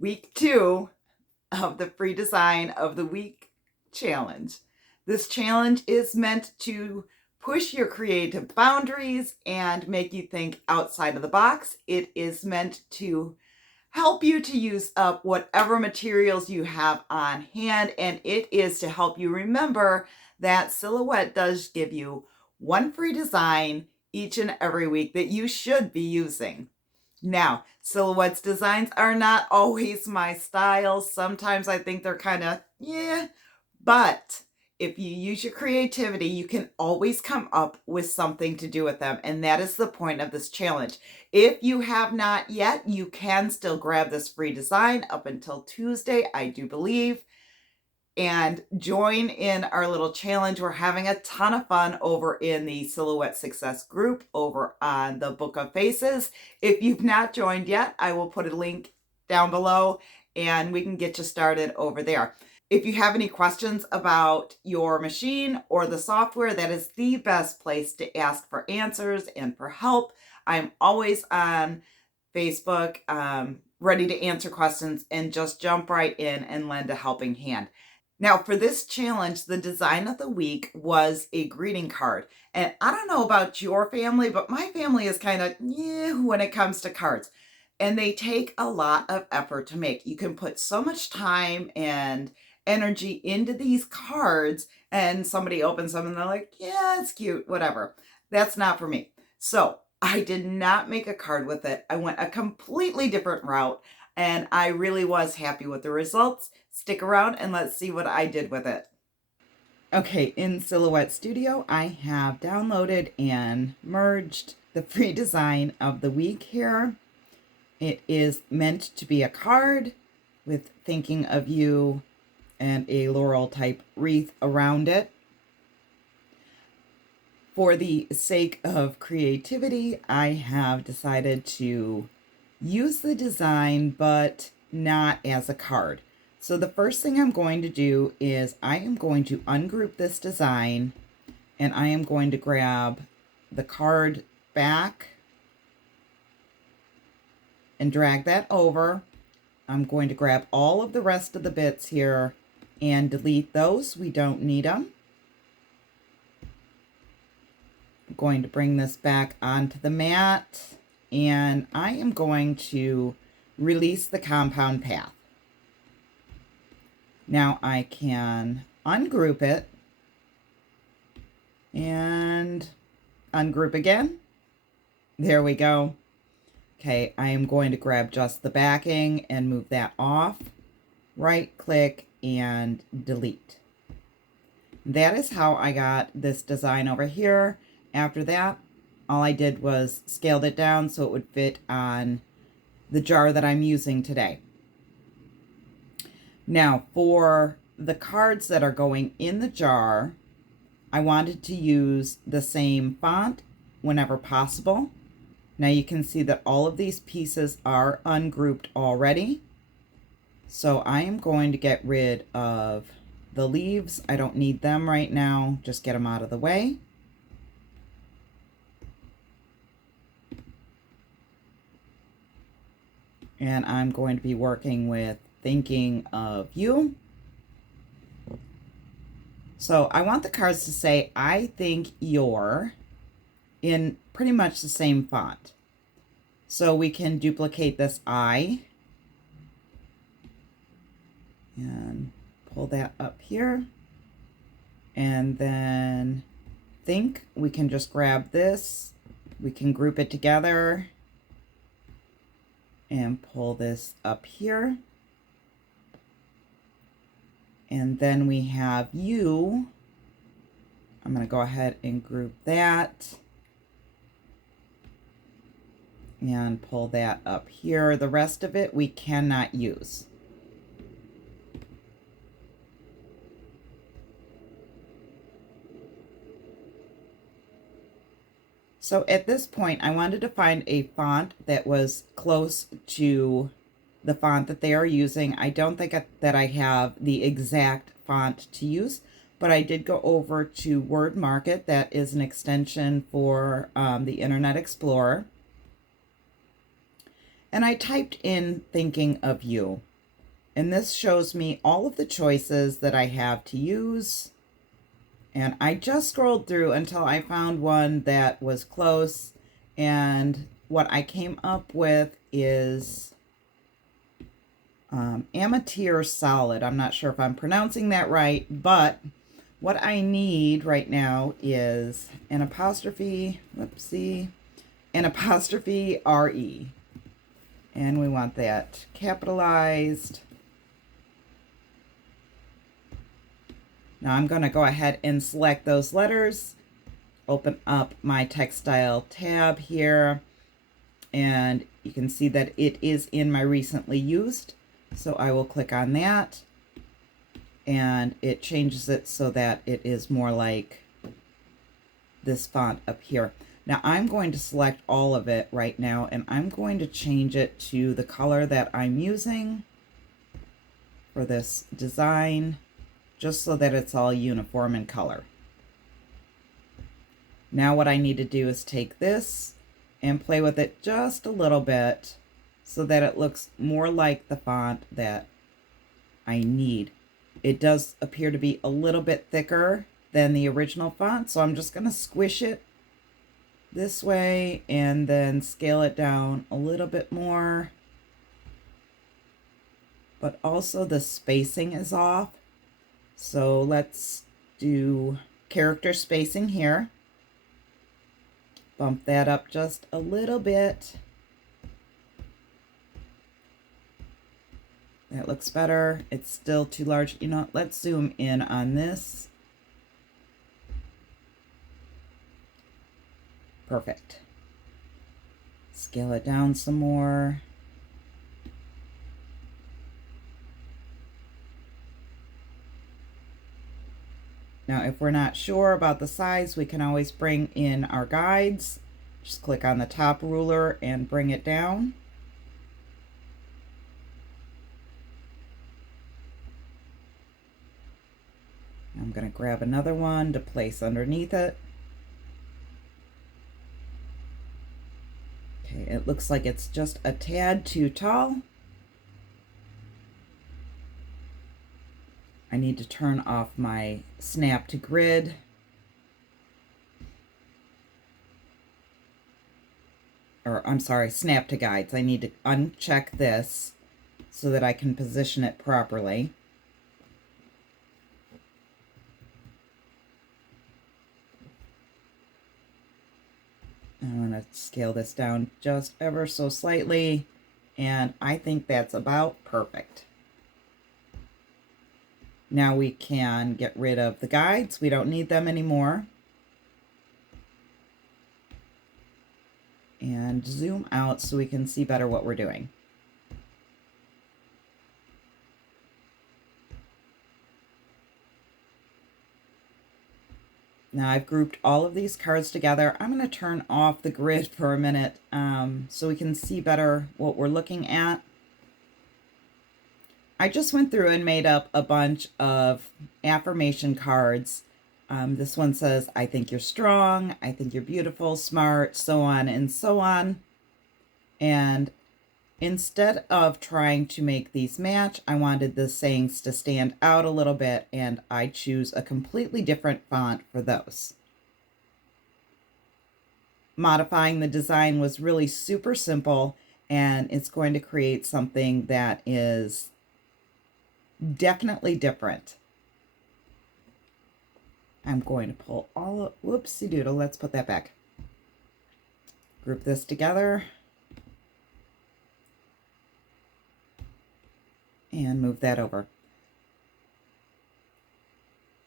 week 2 of the free design of the week challenge. This challenge is meant to push your creative boundaries and make you think outside of the box. It is meant to help you to use up whatever materials you have on hand, and it is to help you remember that Silhouette does give you one free design each and every week that you should be using. Now, Silhouette's designs are not always my style. Sometimes I think they're kind of, but if you use your creativity, you can always come up with something to do with them. And that is the point of this challenge. If you have not yet, you can still grab this free design up until Tuesday, I do believe, and join in our little challenge. We're having a ton of fun over in the Silhouette Success group over on the Book of Faces. If you've not joined yet, I will put a link down below and we can get you started over there. If you have any questions about your machine or the software, that is the best place to ask for answers and for help. I'm always on Facebook, ready to answer questions and just jump right in and lend a helping hand. Now, for this challenge, the design of the week was a greeting card. And I don't know about your family, but my family is kind of, when it comes to cards. And they take a lot of effort to make. You can put so much time and energy into these cards, and somebody opens them and they're like, yeah, it's cute, whatever. That's not for me. So I did not make a card with it. I went a completely different route, and I really was happy with the results. Stick around and let's see what I did with it. Okay, in Silhouette Studio, I have downloaded and merged the free design of the week here. It is meant to be a card with thinking of you and a laurel type wreath around it. For the sake of creativity, I have decided to use the design, but not as a card. So the first thing I'm going to do is I am going to ungroup this design, and I am going to grab the card back and drag that over. I'm going to grab all of the rest of the bits here and delete those. We don't need them. I'm going to bring this back onto the mat, and I am going to release the compound path. Now I can ungroup it and ungroup again. There we go. Okay, I am going to grab just the backing and move that off. Right click and delete. That is how I got this design over here. After that, all I did was scaled it down so it would fit on the jar that I'm using today. Now, for the cards that are going in the jar, I wanted to use the same font whenever possible. Now you can see that all of these pieces are ungrouped already. So I am going to get rid of the leaves. I don't need them right now. Just get them out of the way. And I'm going to be working with thinking of you. So I want the cards to say, I think you're, in pretty much the same font. So we can duplicate this I and pull that up here. And then think, we can just grab this. We can group it together and pull this up here. And then we have you. I'm going to go ahead and group that and pull that up here. The rest of it we cannot use. So at this point, I wanted to find a font that was close to the font that they are using. I don't think that I have the exact font to use, but I did go over to Word Market. That is an extension for the Internet Explorer. And I typed in thinking of you. And this shows me all of the choices that I have to use. And I just scrolled through until I found one that was close. And what I came up with is Amateur Solid. I'm not sure if I'm pronouncing that right, but what I need right now is an apostrophe, whoopsie, an apostrophe RE. And we want that capitalized. Now I'm going to go ahead and select those letters, open up my textile tab here, and you can see that it is in my recently used. So I will click on that, and it changes it so that it is more like this font up here. Now I'm going to select all of it right now, and I'm going to change it to the color that I'm using for this design, just so that it's all uniform in color. Now what I need to do is take this and play with it just a little bit so that it looks more like the font that I need. It does appear to be a little bit thicker than the original font, so I'm just going to squish it this way and then scale it down a little bit more. But also the spacing is off. So let's do character spacing here. Bump that up just a little bit. That looks better. It's still too large. You know, let's zoom in on this. Perfect. Scale it down some more. Now, if we're not sure about the size, we can always bring in our guides. Just click on the top ruler and bring it down. I'm going to grab another one to place underneath it. Okay, it looks like it's just a tad too tall. I need to turn off my snap to grid. Or I'm sorry, snap to guides. I need to uncheck this so that I can position it properly. I'm going to scale this down just ever so slightly, and I think that's about perfect. Now we can get rid of the guides. We don't need them anymore. And zoom out so we can see better what we're doing. Now I've grouped all of these cards together. I'm going to turn off the grid for a minute so we can see better what we're looking at. I just went through and made up a bunch of affirmation cards. This one says, I think you're strong, I think you're beautiful, smart, so on and so on. And instead of trying to make these match, I wanted the sayings to stand out a little bit, and I choose a completely different font for those. Modifying the design was really super simple, and it's going to create something that is definitely different. I'm going to pull all of, whoopsie doodle, let's put that back. Group this together. And move that over.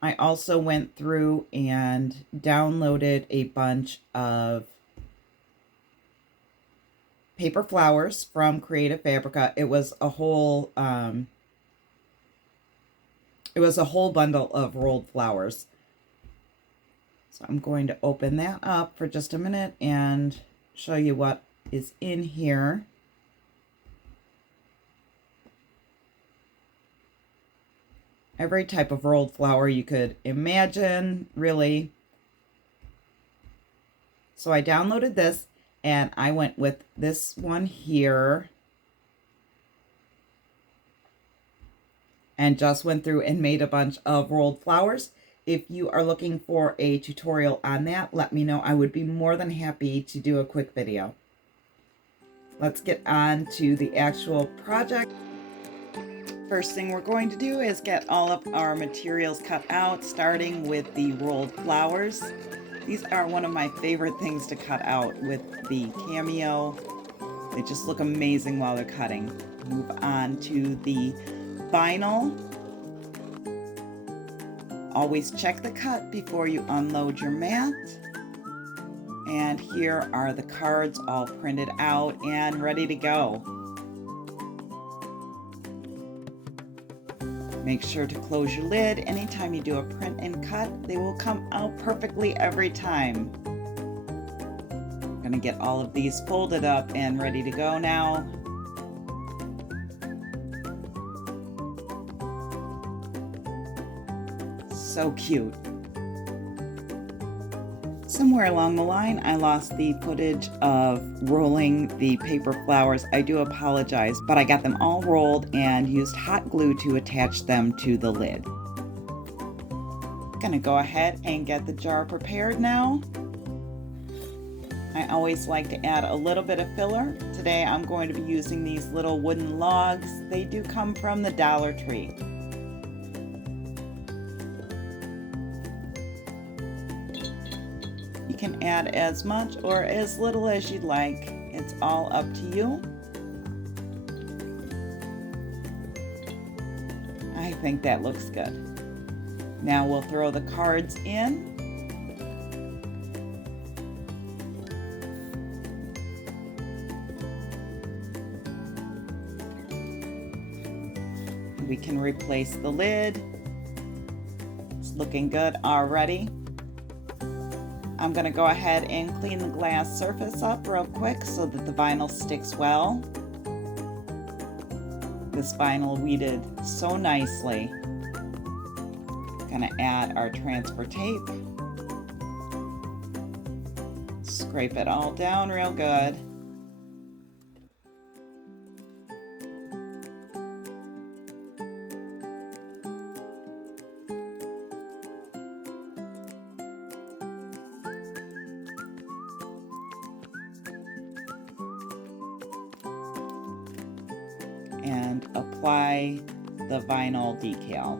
I also went through and downloaded a bunch of paper flowers from Creative Fabrica. It was a whole bundle of rolled flowers. So I'm going to open that up for just a minute and show you what is in here. Every type of rolled flower you could imagine, really. So I downloaded this, and I went with this one here. and just went through and made a bunch of rolled flowers. If you are looking for a tutorial on that, let me know. I would be more than happy to do a quick video. Let's get on to the actual project. First thing we're going to do is get all of our materials cut out, starting with the rolled flowers. These are one of my favorite things to cut out with the Cameo. They just look amazing while they're cutting. Move on to the vinyl. Always check the cut before you unload your mat. And here are the cards all printed out and ready to go. Make sure to close your lid anytime you do a print and cut. They will come out perfectly every time. I'm gonna get all of these folded up and ready to go now. So cute. Somewhere along the line, I lost the footage of rolling the paper flowers. I do apologize, but I got them all rolled and used hot glue to attach them to the lid. Gonna go ahead and get the jar prepared now. I always like to add a little bit of filler. Today I'm going to be using these little wooden logs. They do come from the Dollar Tree. You can add as much or as little as you'd like. It's all up to you. I think that looks good. Now we'll throw the cards in. We can replace the lid. It's looking good already. I'm going to go ahead and clean the glass surface up real quick so that the vinyl sticks well. This vinyl weeded so nicely. Going to add our transfer tape. Scrape it all down real good. And apply the vinyl decal.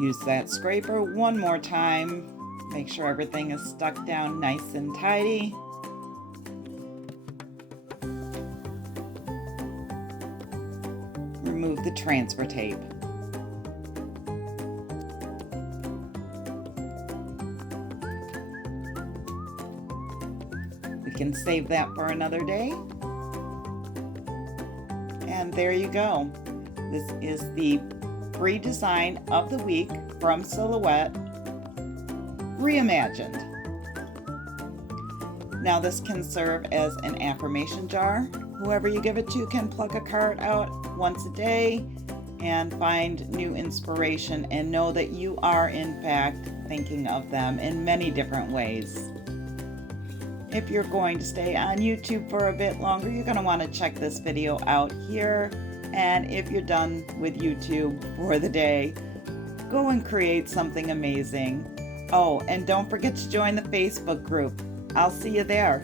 Use that scraper one more time. Make sure everything is stuck down nice and tidy. Remove the transfer tape. We can save that for another day. And there you go. This is the free design of the week from Silhouette, reimagined. Now this can serve as an affirmation jar. Whoever you give it to can pluck a card out once a day and find new inspiration and know that you are in fact thinking of them in many different ways. If you're going to stay on YouTube for a bit longer, you're going to want to check this video out here. And if you're done with YouTube for the day, go and create something amazing. Oh, and don't forget to join the Facebook group. I'll see you there.